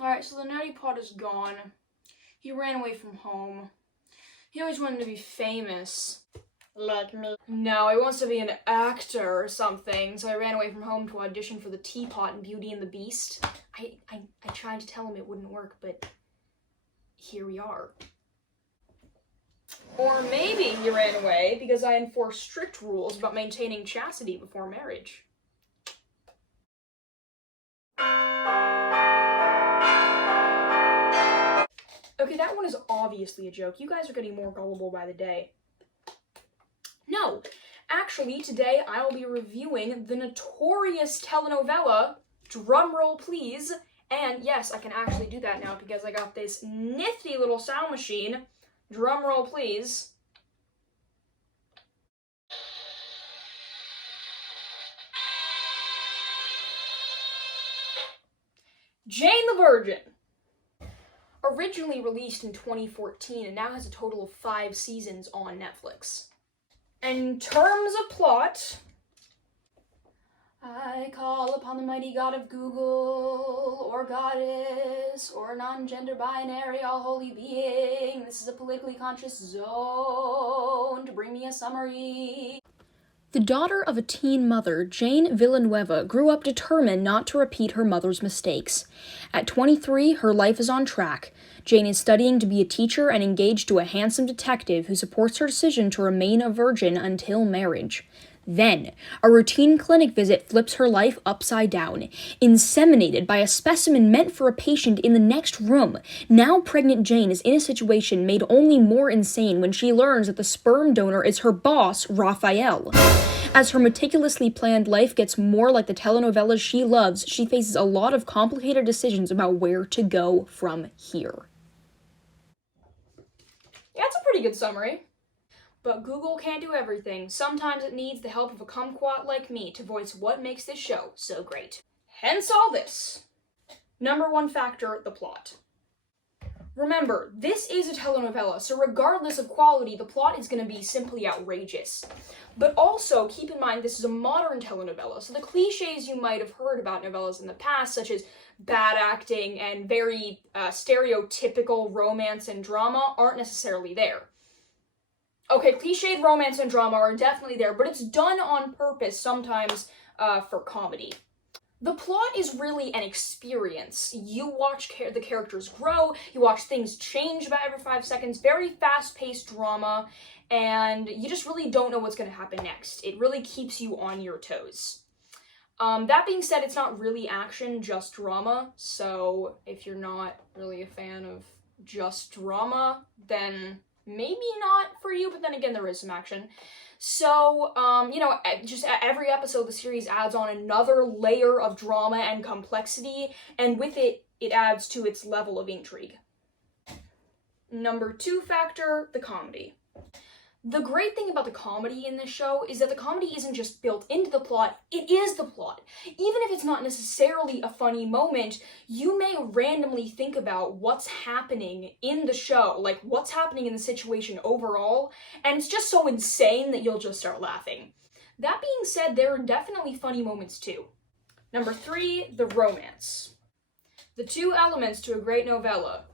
Alright, so the nerdy pod is gone. He ran away from home. He always wanted to be famous. Like me. No, he wants to be an actor or something, so I ran away from home to audition for the teapot in Beauty and the Beast. I tried to tell him it wouldn't work, but here we are. Or maybe he ran away because I enforce strict rules about maintaining chastity before marriage. Okay, that one is obviously a joke. You guys are getting more gullible by the day. No, actually, today I will be reviewing the notorious telenovela, drumroll please, and yes, I can actually do that now because I got this nifty little sound machine. Drumroll please. Jane the Virgin. Originally released in 2014 and now has a total of 5 seasons on Netflix. In terms of plot, I call upon the mighty god of Google, or goddess, or non-gender binary all-holy being. This is a politically conscious zone to bring me a summary. The daughter of a teen mother, Jane Villanueva grew up determined not to repeat her mother's mistakes. At 23, her life is on track. Jane is studying to be a teacher and engaged to a handsome detective who supports her decision to remain a virgin until marriage. Then, a routine clinic visit flips her life upside down. Inseminated by a specimen meant for a patient in the next room, now pregnant Jane is in a situation made only more insane when she learns that the sperm donor is her boss, Raphael. As her meticulously planned life gets more like the telenovelas she loves, she faces a lot of complicated decisions about where to go from here. Yeah, that's a pretty good summary. But Google can't do everything. Sometimes it needs the help of a kumquat like me to voice what makes this show so great. Hence all this. Number 1 factor, the plot. Remember, this is a telenovela, so regardless of quality, the plot is going to be simply outrageous. But also, keep in mind this is a modern telenovela, so the cliches you might have heard about novellas in the past, such as bad acting and very stereotypical romance and drama, aren't necessarily there. Okay, cliched romance and drama are definitely there, but it's done on purpose sometimes for comedy. The plot is really an experience. You watch the characters grow, you watch things change about every 5 seconds, very fast-paced drama, and you just really don't know what's going to happen next. It really keeps you on your toes. That being said, it's not really action, just drama, so if you're not really a fan of just drama, then maybe not for you, but then again, there is some action. So, just every episode of the series adds on another layer of drama and complexity, and with it, it adds to its level of intrigue. Number 2 factor, the comedy. The great thing about the comedy in this show is that the comedy isn't just built into the plot, it is the plot. Even if it's not necessarily a funny moment, you may randomly think about what's happening in the show, like what's happening in the situation overall, and it's just so insane that you'll just start laughing. That being said, there are definitely funny moments too. Number 3, the romance. The 2 elements to a great novella: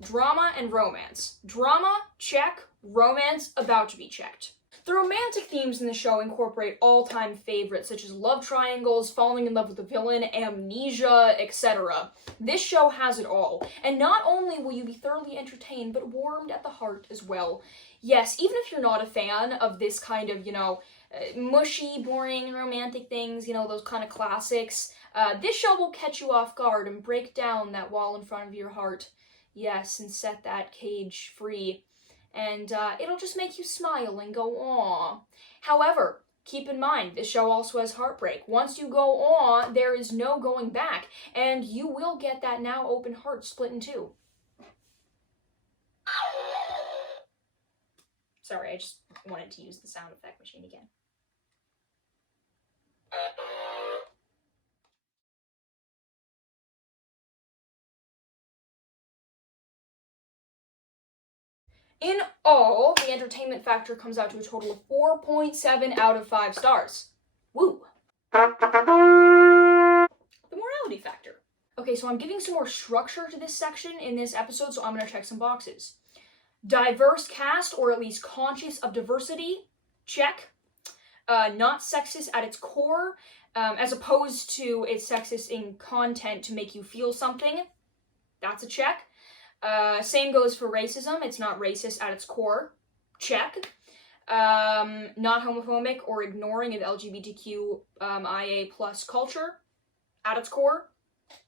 drama and romance. Drama, check. Romance, about to be checked. The romantic themes in the show incorporate all-time favorites such as love triangles, falling in love with the villain, amnesia, etc. This show has it all, and not only will you be thoroughly entertained, but warmed at the heart as well. Yes, even if you're not a fan of this kind of, mushy, boring, romantic things, those kind of classics, this show will catch you off guard and break down that wall in front of your heart. Yes, and set that cage free. And it'll just make you smile and go, "Aw." However, keep in mind, this show also has heartbreak. Once you go, "Aw," there is no going back, and you will get that now open heart split in 2. Sorry, I just wanted to use the sound effect machine again. In all, the entertainment factor comes out to a total of 4.7 out of 5 stars. Woo! The morality factor. Okay, so I'm giving some more structure to this section in this episode, so I'm gonna check some boxes. Diverse cast, or at least conscious of diversity, check. Not sexist at its core, as opposed to it's sexist in content to make you feel something. That's a check. Same goes for racism. It's not racist at its core. Check. Not homophobic or ignoring of LGBTQIA plus culture at its core.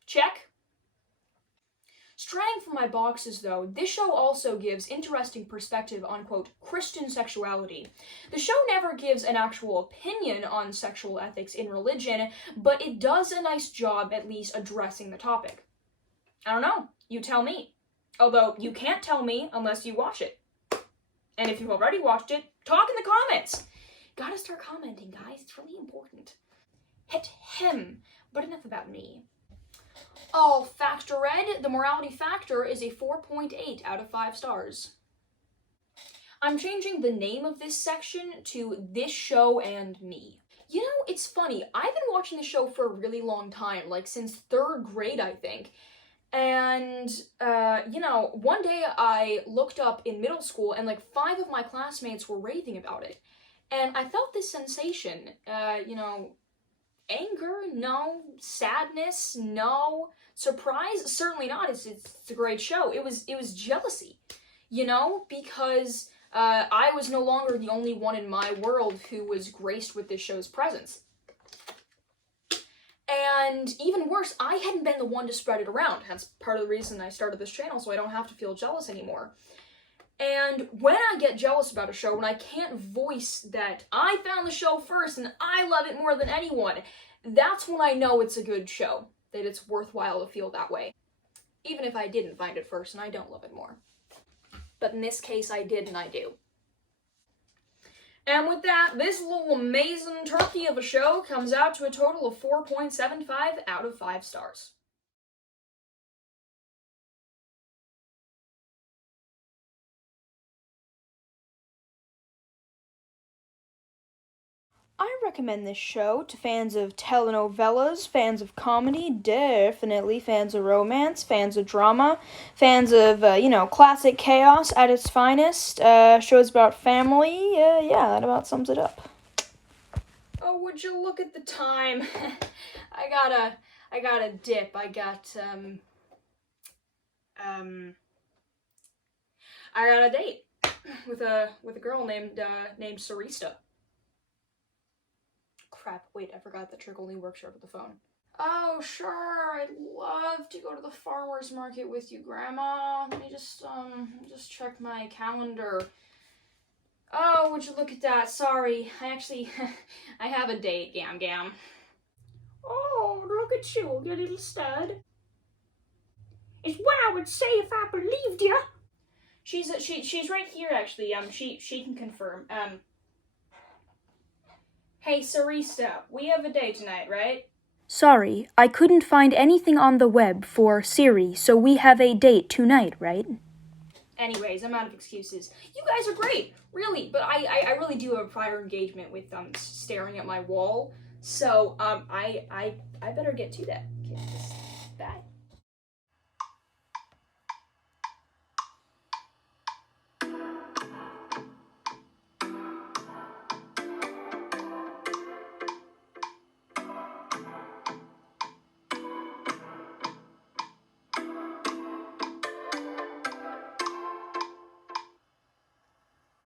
Check. Straying from my boxes, though, this show also gives interesting perspective on, quote, Christian sexuality. The show never gives an actual opinion on sexual ethics in religion, but it does a nice job at least addressing the topic. I don't know. You tell me. Although, you can't tell me unless you watch it. And if you've already watched it, talk in the comments! Gotta start commenting, guys. It's really important. Hit him. But enough about me. All factor read, the morality factor is a 4.8 out of 5 stars. I'm changing the name of this section to This Show and Me. You know, it's funny. I've been watching the show for a really long time, like since 3rd grade, I think. And, one day I looked up in middle school and like 5 of my classmates were raving about it. And I felt this sensation, anger, no. Sadness, no. Surprise, certainly not. It's a great show. It was jealousy, because I was no longer the only one in my world who was graced with this show's presence. And even worse, I hadn't been the one to spread it around, hence part of the reason I started this channel, so I don't have to feel jealous anymore. And when I get jealous about a show, when I can't voice that I found the show first and I love it more than anyone, that's when I know it's a good show, that it's worthwhile to feel that way. Even if I didn't find it first and I don't love it more. But in this case, I did and I do. And with that, this little amazing turkey of a show comes out to a total of 4.75 out of 5 stars. I recommend this show to fans of telenovelas, fans of comedy, definitely fans of romance, fans of drama, fans of, classic chaos at its finest, shows about family, that about sums it up. Oh, would you look at the time? I got a dip. I got a date with a girl named Sarista. Crap, wait, I forgot that Trick only works over the phone. Oh, sure, I'd love to go to the farmer's market with you, Grandma. Let me just check my calendar. Oh, would you look at that? Sorry, I have a date, Gam. Oh, look at you little stud. It's what I would say if I believed you. She's right here, actually. She can confirm. Hey, Sarista, we have a date tonight, right? Sorry, I couldn't find anything on the web for Siri, so we have a date tonight, right? Anyways, I'm out of excuses. You guys are great, really, but I really do have a prior engagement with staring at my wall, so I better get to that. Bye.